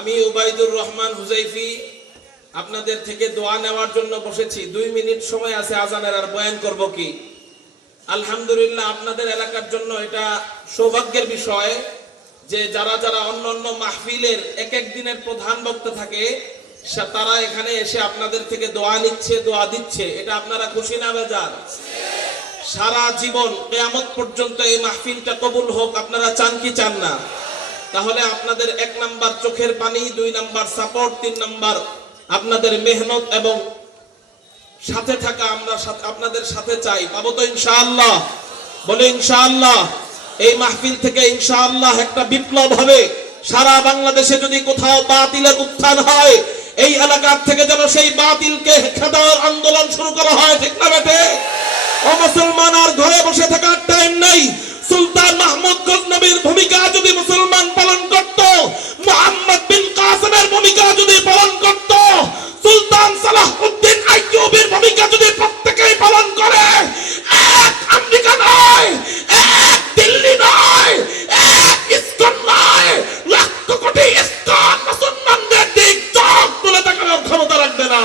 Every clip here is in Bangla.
আমি উবাইদুর রহমান হুজাইফি আপনাদের থেকে দোয়া নেওয়ার জন্য বসেছি। 2 মিনিট সময় আছে আজানের, আর বয়ান করব কি? আলহামদুলিল্লাহ, আপনাদের এলাকার জন্য এটা সৌভাগ্যের বিষয় যে যারা যারা অন্য মাহফিলের এক এক দিনের প্রধান বক্তা থাকে তারা এখানে এসে আপনাদের থেকে দোয়া নিচ্ছে, দোয়া দিচ্ছে। এটা আপনারা খুশি না বেজার? সারা জীবন কিয়ামত পর্যন্ত এই মাহফিলটা কবুল হোক আপনারা চান কি চান না? তাহলে আপনাদের 1 নাম্বার চোখের পানি, 2 নাম্বার সাপোর্ট, 3 নাম্বার আপনাদের মেহনত এবং সাথে থাকা আমরা আপনাদের সাথে চাই। পাবো তো ইনশাআল্লাহ? বলে ইনশাআল্লাহ। এই মাহফিল থেকে ইনশাআল্লাহ একটা বিপ্লব হবে। সারা বাংলাদেশে যদি কোথাও বাতিলের উত্থান হয়, এই এলাকার থেকে যেন সেই বাতিলকে খেদানোর আন্দোলন শুরু করা হয়। ঠিক না বেটে? ও মুসলমান, আর ঘরে বসে থাকার টাইম নাই। সুলতান মাহমুদ গজনবীর ভূমিকা যদি মুসলমান পালন করত, মুহাম্মদ বিন কাসিমের ভূমিকা যদি পালন করত, সুলতান সালাহউদ্দিন আইয়ুবীর ভূমিকা যদি প্রত্যেকেই পালন করে, এক আমেরিকা নয়, এক দিল্লি নয়, এক ইসকন নয়, লক্ষ কোটি ইসকন মুসলমানদের দিক চোখ তুলে তাকানোর ক্ষমতা রাখবে না।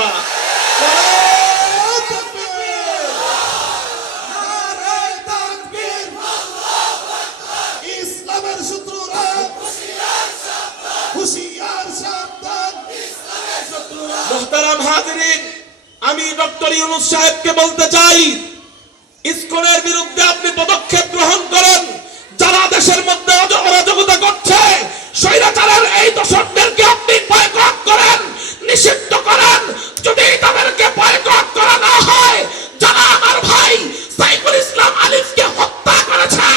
মুহতারাম হাজিরিন, আমি ডক্টর ইউনূস সাহেবকে বলতে চাই, ইসকনের বিরুদ্ধে আপনি পদক্ষেপ গ্রহণ করেন। যারা দেশের মধ্যে অরাজকতা করছে, স্বৈরাচারের এই দোষরদেরকে আপনি বয়কট করেন, নিষিদ্ধ করেন। যদি তাদেরকে বয়কট করা না হয়, যারা আমার ভাই সাইফুল ইসলাম আলিফকে হত্যা করেছে,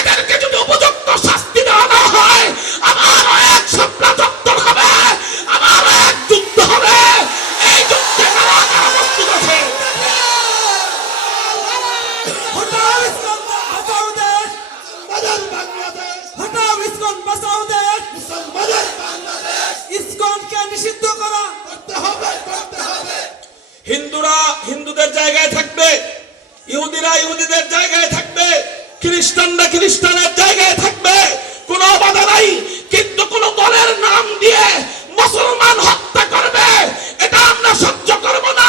এদেরকে যদি উপযুক্ত শাস্তি দেওয়া না হয়, আমার এক স্বপ্নাচক্র হবে, আমার এক যুদ্ধ হবে। এই যুদ্ধে কারা কারা প্রস্তুত আছে? হিন্দুরা হিন্দুদের জায়গায় থাকবে, ইহুদিরা ইহুদিদের জায়গায় থাকবে, খ্রিস্টানরা খ্রিস্টানের জায়গায় থাকবে, কোনো বাধা নাই। কিন্তু কোন দলের নাম দিয়ে মুসলমান হত্যা করবে, এটা আমরা সহ্য করব না।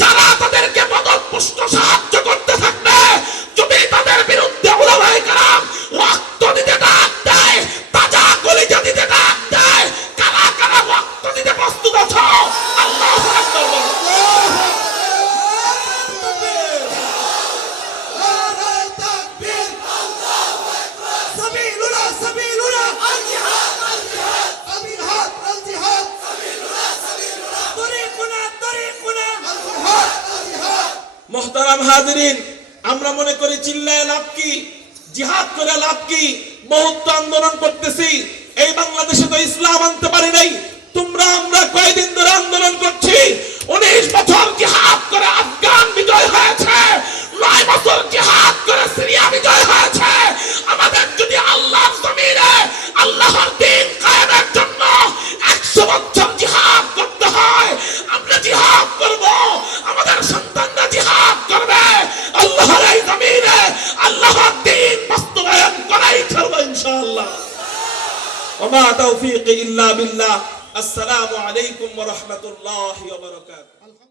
যারা তাদেরকে মদতপুষ্ট সাহায্য করতে থাকবে, যদি তাদের বিরুদ্ধে উলামায়ে কেরাম রক্ত দিতে ডাক দেয়, তাজা কলিজা দিতে ডাক দেয়, কারা কারা রক্ত দিতে প্রস্তুত আছো? আল্লাহু আকবার বলো। মুহতারাম হাজিরিন, আমরা মনে করি চিল্লায় লাভ কি, জিহাদ করে লাভ কি? বহুত তো আন্দোলন করতেছি, এই বাংলাদেশে তো ইসলাম আনতে পারি নাই। তোমরা আমরা কয়দিন ধরে আন্দোলন করছি। 19 বছর জিহাদ করে আফগান বিজয় হয়েছে, 9 বছর জিহাদ করে সিরিয়া বিজয় হয়েছে। আমাদের যদি আল্লাহর জমিনে আল্লাহর দ্বীন কায়েমের জন্য 100 বছর জিহাদ করতে হয়, আমরা জিহাদ করব। আমাদের সন্তানরা জিহাদ করবে। আল্লাহর এই জমিনে আল্লাহর দ্বীন বাস্তবায়ন করাই ছাড়বো ইনশাআল্লাহ। ওমা তাওফীকি ইল্লা বিল্লাহ। আসসালামু আলাইকুম ওয়া রাহমাতুল্লাহি ওয়া বারাকাতুহু।